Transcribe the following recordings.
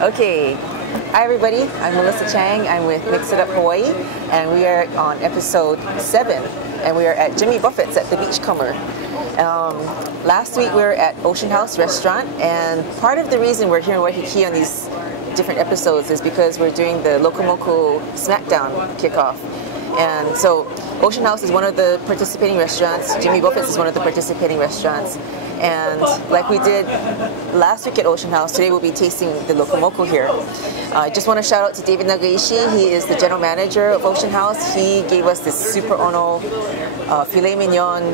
Okay, hi everybody, I'm Melissa Chang, I'm with Mix It Up Hawaii, and we are on episode 7, and we are at Jimmy Buffett's at the Beachcomber. Last week we were at Ocean House Restaurant, and part of the reason we're here in Waikiki on these different episodes is because we're doing the Lokomoko Smackdown kickoff. And so Ocean House is one of the participating restaurants, Jimmy Buffett's is one of the participating restaurants. And like we did last week at Ocean House, today we'll be tasting the Lokomoko here. I just want to shout out to David Nagaishi. He is the general manager of Ocean House. He gave us this Super Ono filet mignon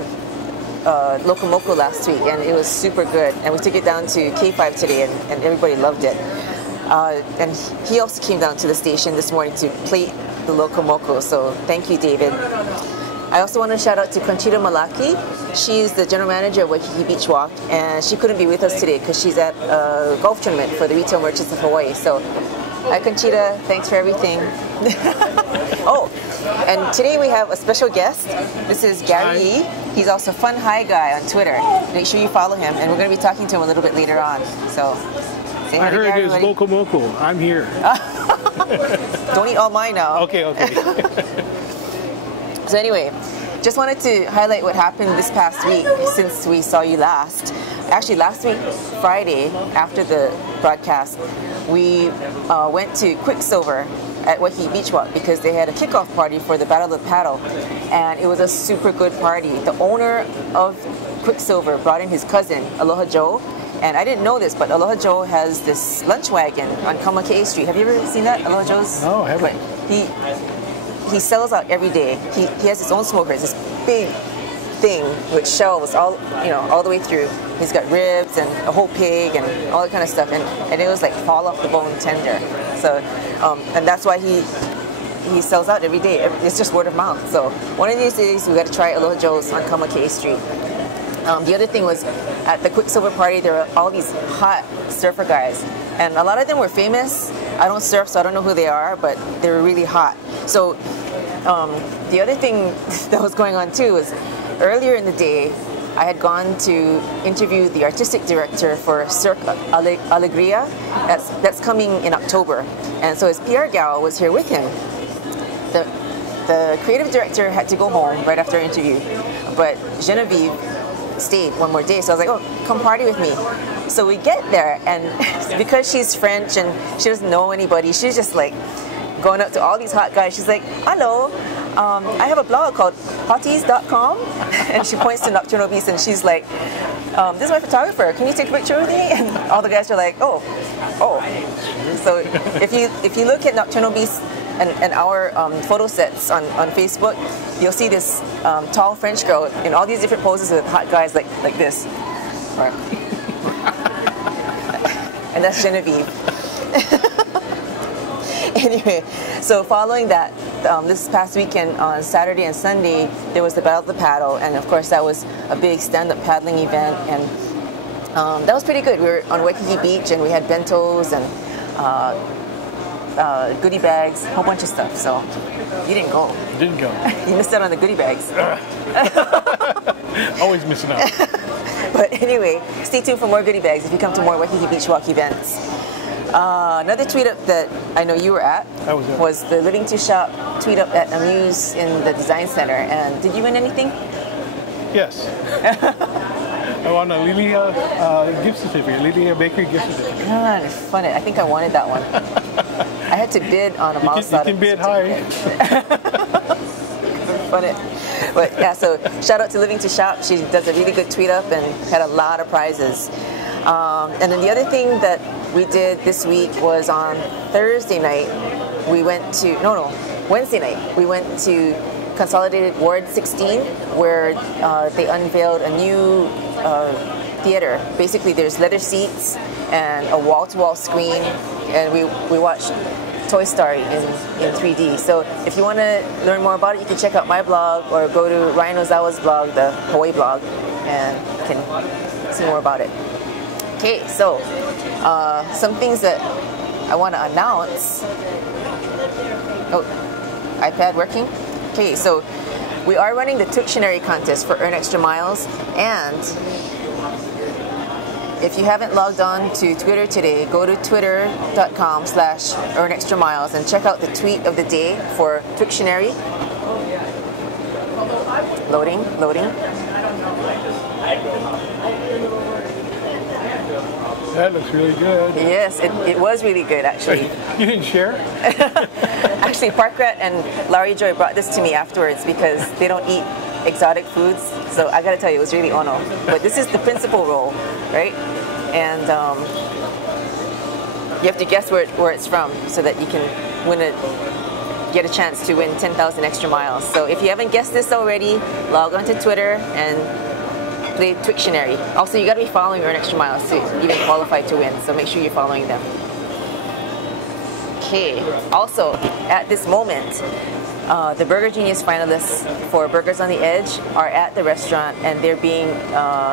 Lokomoko last week, and it was super good. And we took it down to K5 today, and everybody loved it. And he also came down to the station this morning to plate the Lokomoko, so thank you, David. I also want to shout out to Conchita Malaki. She's the general manager of Waikiki Beach Walk, and she couldn't be with us today because she's at a golf tournament for the Retail Merchants of Hawaii. So, hi Conchita, thanks for everything. Oh, and today we have a special guest. This is Gary Yee. He's also Fun High Guy on Twitter. Make sure you follow him, and we're going to be talking to him a little bit later on. So, say hi I heard Gary, it was Lokomoko. I'm here. Don't eat all mine now. Okay. So anyway, just wanted to highlight what happened this past week since we saw you last. Actually, last week, Friday, after the broadcast, we went to Quicksilver at Waikiki Beach Walk because they had a kickoff party for the Battle of the Paddle, and it was a super good party. The owner of Quicksilver brought in his cousin, Aloha Joe, and I didn't know this, but Aloha Joe has this lunch wagon on Kamakea Street. Have you ever seen that, Aloha Joe's? No, I haven't. He sells out every day. He has his own smoker. It's this big thing with shelves all the way through. He's got ribs and a whole pig and all that kind of stuff, and it was like fall off the bone tender. So and that's why he sells out every day. It's just word of mouth. So one of these days we got to try Aloha Joe's on Kamakea Street. The other thing was at the Quicksilver party there were all these hot surfer guys, and a lot of them were famous. I don't surf, so I don't know who they are, but they were really hot. So the other thing that was going on too was earlier in the day I had gone to interview the artistic director for Cirque Alegria that's coming in October, and so his PR gal was here with him. The creative director had to go home right after our interview, but Genevieve stayed one more day, so I was like, oh, come party with me. So we get there, and because she's French and she doesn't know anybody, she's just like going up to all these hot guys. She's like, hello, I have a blog called hotties.com, and she points to Nocturnal Beast, and she's like, this is my photographer, can you take a picture with me? And all the guys are like, oh. So if you look at Nocturnal Beast and our photo sets on Facebook, you'll see this tall French girl in all these different poses with hot guys like this. Right. And that's Genevieve. Anyway, so following that, this past weekend on Saturday and Sunday, there was the Battle of the Paddle, and of course that was a big stand-up paddling event, and that was pretty good. We were on Waikiki Beach, and we had bentos and goodie bags, a whole bunch of stuff. So you didn't go. Didn't go. You missed out on the goodie bags. Always missing out. But anyway, stay tuned for more goodie bags if you come to more Waikiki Beach Walk events. Another tweet up that I know you were at was the Living to Shop tweet up at Amuse in the Design Center. And did you win anything? Yes. I won a Lilia gift certificate, Lilia Bakery gift certificate. Ah, fun. I think I wanted that one. I had to bid on a mouse. You can bid high. Fun it. But yeah, so shout out to Living to Shop. She does a really good tweet up and had a lot of prizes. And then the other thing that we did this week was on Thursday night, Wednesday night, we went to Consolidated Ward 16, where they unveiled a new theater. Basically, there's leather seats and a wall-to-wall screen, and we watched Toy Story in 3D. So if you want to learn more about it, you can check out my blog or go to Ryan Ozawa's blog, the Hawaii blog, and you can see more about it. Okay, so some things that I want to announce. Oh, iPad working? Okay, so we are running the Tuctionary contest for Earn Extra Miles, and if you haven't logged on to Twitter today, go to twitter.com/earnextramiles and check out the tweet of the day for Twictionary. Loading. That looks really good. Yes, it was really good, actually. You didn't share? Actually, Parkrat and Larry Joy brought this to me afterwards because they don't eat exotic foods. So I gotta tell you, it was really ono. But this is the principal roll, right? And you have to guess where it's from so that you can get a chance to win 10,000 extra miles. So if you haven't guessed this already, log on to Twitter and play Twictionary. Also, you got to be following Earn Extra Miles to even qualify to win, so make sure you're following them. Okay, also, at this moment, the Burger Genius finalists for Burgers on the Edge are at the restaurant and they're being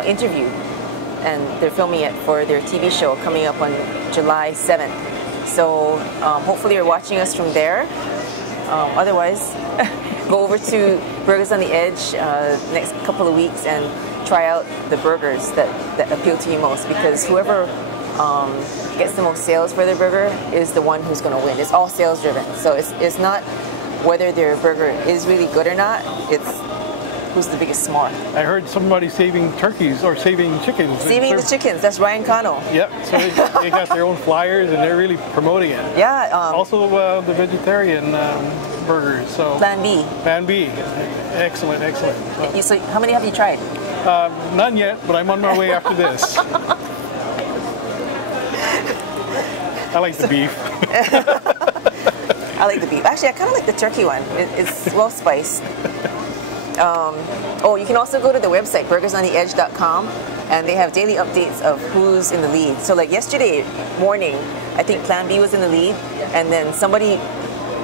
interviewed. And they're filming it for their TV show coming up on July 7th. So hopefully you're watching us from there. Otherwise, go over to Burgers on the Edge next couple of weeks and try out the burgers that appeal to you most, because whoever gets the most sales for their burger is the one who's going to win. It's all sales driven. So it's not whether their burger is really good or not, it's who's the biggest smart. I heard somebody saving turkeys or saving chickens. Saving the chickens, that's Ryan Cano. Yep, so they got their own flyers and they're really promoting it. Yeah. Also the vegetarian burgers. So Plan B. Plan B. Excellent. So how many have you tried? None yet, but I'm on my way after this. I like the beef. I like the beef. Actually, I kind of like the turkey one. It's well spiced. You can also go to the website, burgersontheedge.com, and they have daily updates of who's in the lead. So like yesterday morning, I think Plan B was in the lead, and then somebody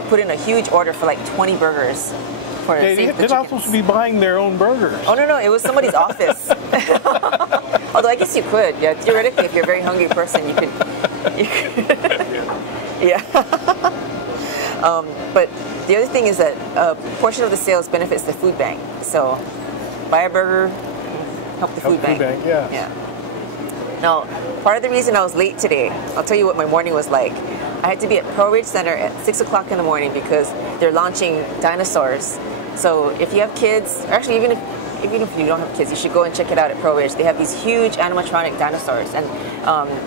put in a huge order for like 20 burgers. They're not supposed to be buying their own burgers. Oh, no, it was somebody's office. Although I guess you could. Yeah, theoretically, if you're a very hungry person, you could. Yeah. But the other thing is that a portion of the sales benefits the food bank. So buy a burger, help the food bank. Yeah. Now, part of the reason I was late today, I'll tell you what my morning was like. I had to be at Pearl Ridge Center at 6 o'clock in the morning because they're launching dinosaurs. So if you have kids, or actually even if you don't have kids, you should go and check it out at Pearl Ridge. They have these huge animatronic dinosaurs, and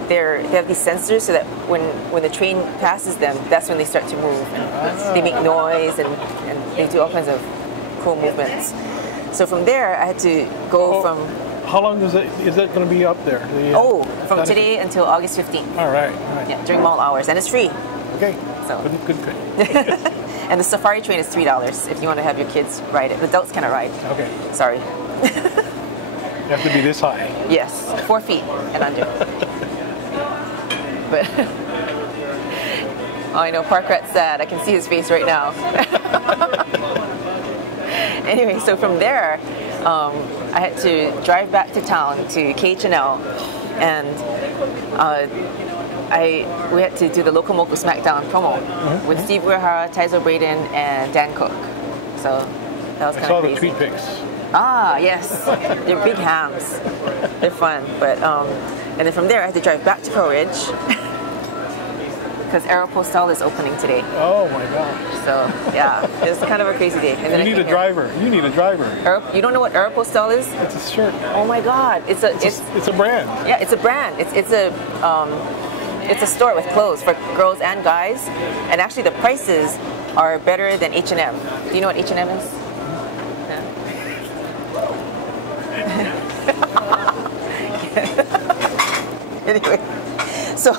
they have these sensors so that when the train passes them, that's when they start to move. And they make noise and they do all kinds of cool movements. So from there, I had to go from... How long is it going to be up there? From today until August 15th. All right. Yeah, during mall hours, and it's free. Okay. So good. And the safari train is $3 if you want to have your kids ride it. Adults cannot ride. Okay. Sorry. You have to be this high. Yes, 4 feet and under. But I know Parkrat's sad. I can see his face right now. Anyway, so from there, I had to drive back to town to KHNL, and we had to do the Local Moco Smackdown promo with Steve Guerrera, Tyzo Braden, and Dan Cook. So that was kind of crazy. I saw the tweet pics. Ah, yes. They're big hams. They're fun. But and then from there, I had to drive back to Pearl Ridge because Aeropostale is opening today. Oh my gosh. So yeah, it was kind of a crazy day. And then you need a driver. You need a driver. You don't know what Aeropostale is? It's a shirt. Oh my God! It's a brand. Yeah, it's a brand. It's a store with clothes for girls and guys, and actually the prices are better than H&M. Do you know what H&M is? No. Anyway, so